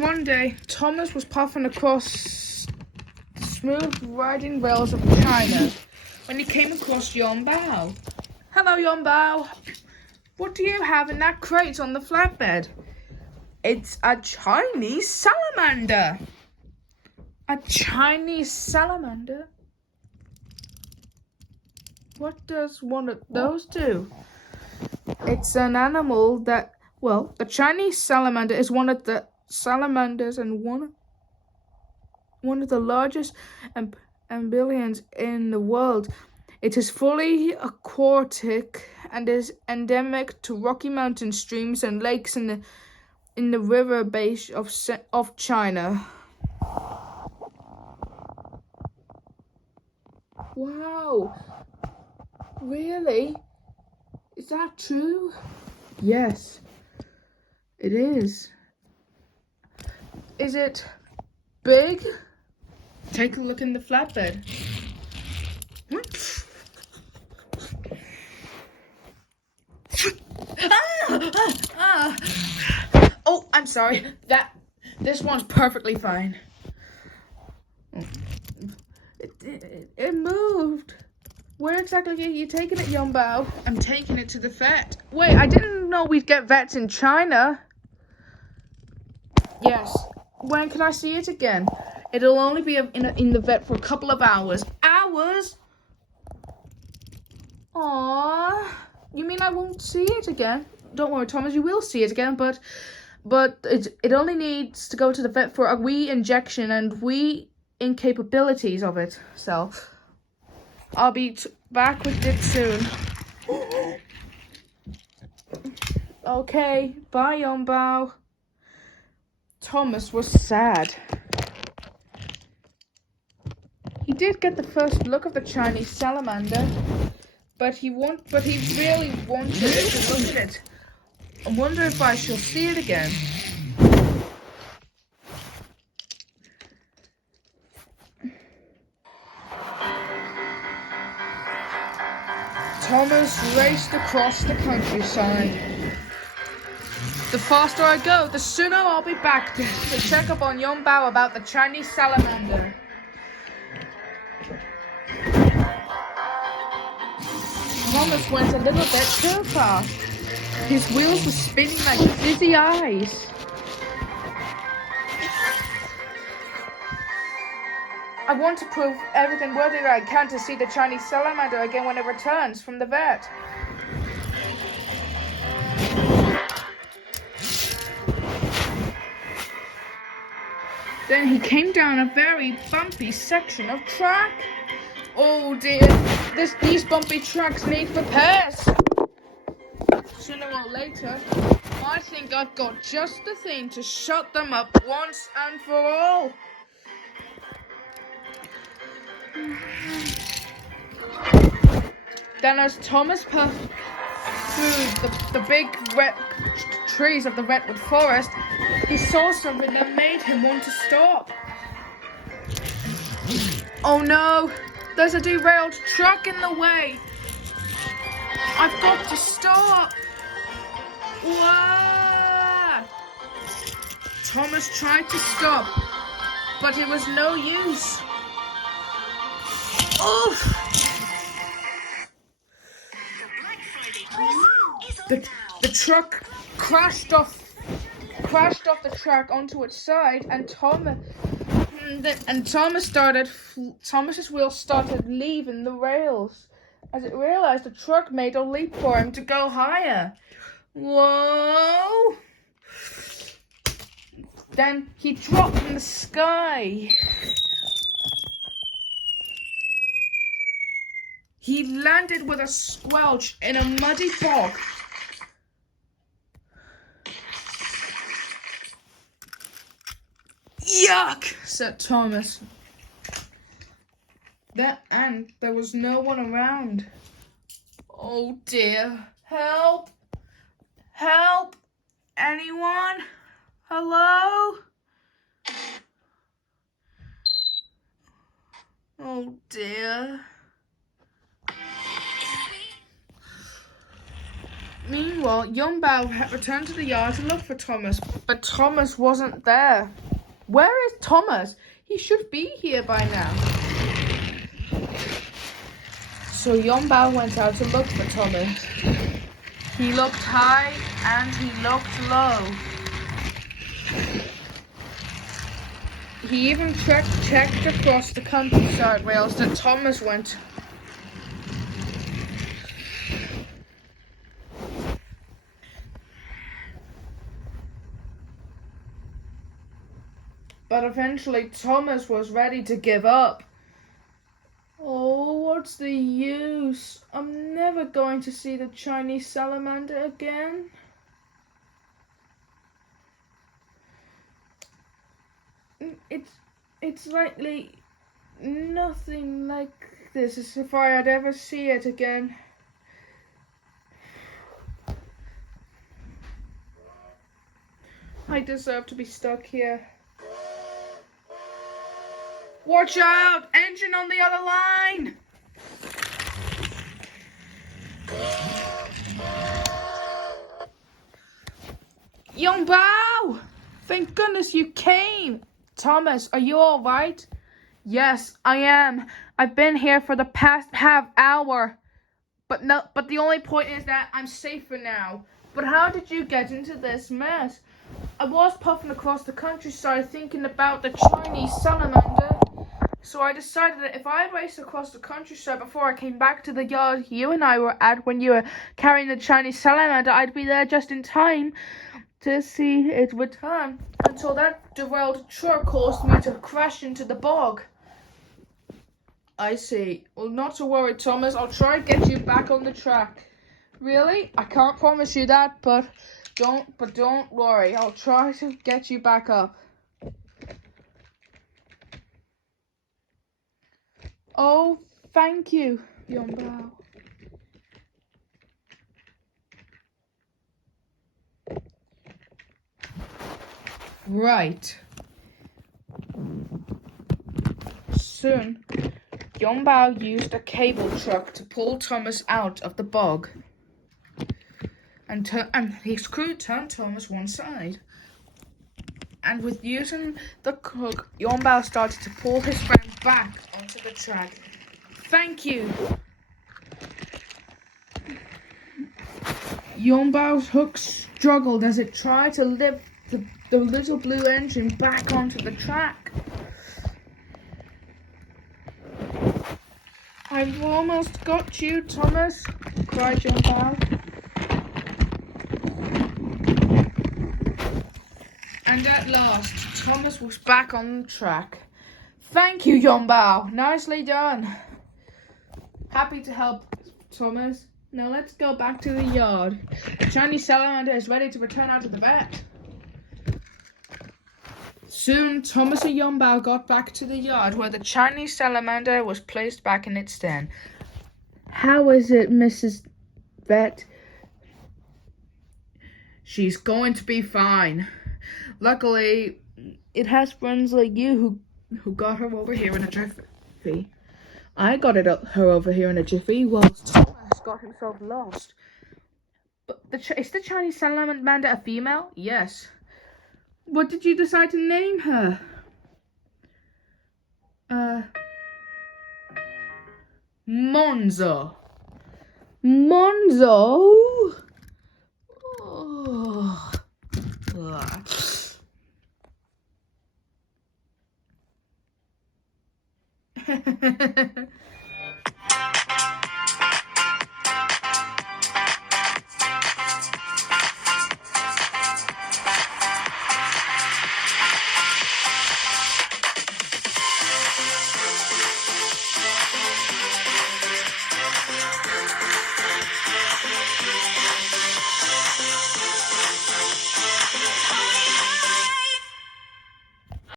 One day, Thomas was puffing across the smooth riding rails of China when he came across Yong. Hello, Yong. What do you have in that crate on the flatbed? It's a Chinese salamander. A Chinese salamander? What does one of those do? It's an animal that, well, the Chinese salamander is one of the salamanders and one of the largest amphibians in the world. It is fully aquatic and is endemic to Rocky Mountain streams and lakes in the river base of China. Wow! Really? Is that true? Yes, it is. Is it big? Take a look in the flatbed. Oh, I'm sorry. This one's perfectly fine. It moved. Where exactly are you taking it, Yong? I'm taking it to the vet. Wait, I didn't know we'd get vets in China. Yes. When can I see it again? It'll only be in the vet for a couple of hours. Hours? Aww. You mean I won't see it again? Don't worry, Thomas, you will see it again, but it only needs to go to the vet for a wee injection and wee incapabilities of it. So I'll be back with it soon. Okay, bye, Yong. Thomas was sad. He did get the first look of the Chinese salamander, but he really wanted to look at it. I wonder if I shall see it again. Thomas raced across the countryside. The faster I go, the sooner I'll be back to check up on Yong about the Chinese salamander. Thomas went a little bit too fast. His wheels were spinning like dizzy eyes. I want to prove everything worthy that I can to see the Chinese salamander again when it returns from the vet. Then he came down a very bumpy section of track. Oh dear, these bumpy tracks need repairs. Sooner or later, I think I've got just the thing to shut them up once and for all. Then as Thomas puffed through the big wet trees of the redwood forest, he saw something that made him want to stop. Oh no, there's a derailed truck in the way. I've got to stop. Whoa! Thomas tried to stop, but it was no use. Oof! The truck crashed off the track onto its side, and Thomas's wheels started leaving the rails. As it realized, the truck made a leap for him to go higher. Whoa! Then he dropped in the sky. He landed with a squelch in a muddy bog. Yuck, said Thomas. And there was no one around. Oh dear. Help! Help! Anyone? Hello? Oh dear. Meanwhile, Yong had returned to the yard to look for Thomas, but Thomas wasn't there. Where is Thomas? He should be here by now. So Yong went out to look for Thomas. He looked high and he looked low. He even checked across the countryside rails that Thomas went. But eventually Thomas was ready to give up. Oh, what's the use? I'm never going to see the Chinese salamander again. It's likely nothing like this as if I'd ever see it again. I deserve to be stuck here. Watch out! Engine on the other line! Yong Bao! Thank goodness you came! Thomas, are you alright? Yes, I am. I've been here for the past half hour. But the only point is that I'm safer now. But how did you get into this mess? I was puffing across the countryside thinking about the Chinese salamander. So I decided that if I had raced across the countryside before I came back to the yard you and I were at when you were carrying the Chinese salamander, I'd be there just in time to see it return until that derailed truck caused me to crash into the bog. I see. Well, not to worry, Thomas. I'll try to get you back on the track. Really? I can't promise you that, but don't worry. I'll try to get you back up. Oh, thank you, Yong Bao. Right. Soon, Yong Bao used a cable truck to pull Thomas out of the bog. And his crew turned Thomas one side. And with using the hook, Yong Bao started to pull his friend back onto the track. Thank you. Yong Bao's hook struggled as it tried to lift the little blue engine back onto the track. I've almost got you, Thomas, cried Yong Bao. And at last, Thomas was back on the track. Thank you, Yong Bao. Nicely done. Happy to help, Thomas. Now let's go back to the yard. The Chinese salamander is ready to return out to the vet. Soon, Thomas and Yong Bao got back to the yard where the Chinese salamander was placed back in its den. How is it, Mrs. Vet? She's going to be fine. Luckily, it has friends like you who got her over here in a jiffy. I got her over here in a jiffy whilst Thomas got himself lost. But is the Chinese salamander a female? Yes. What did you decide to name her? Monzo. Monzo? Oh.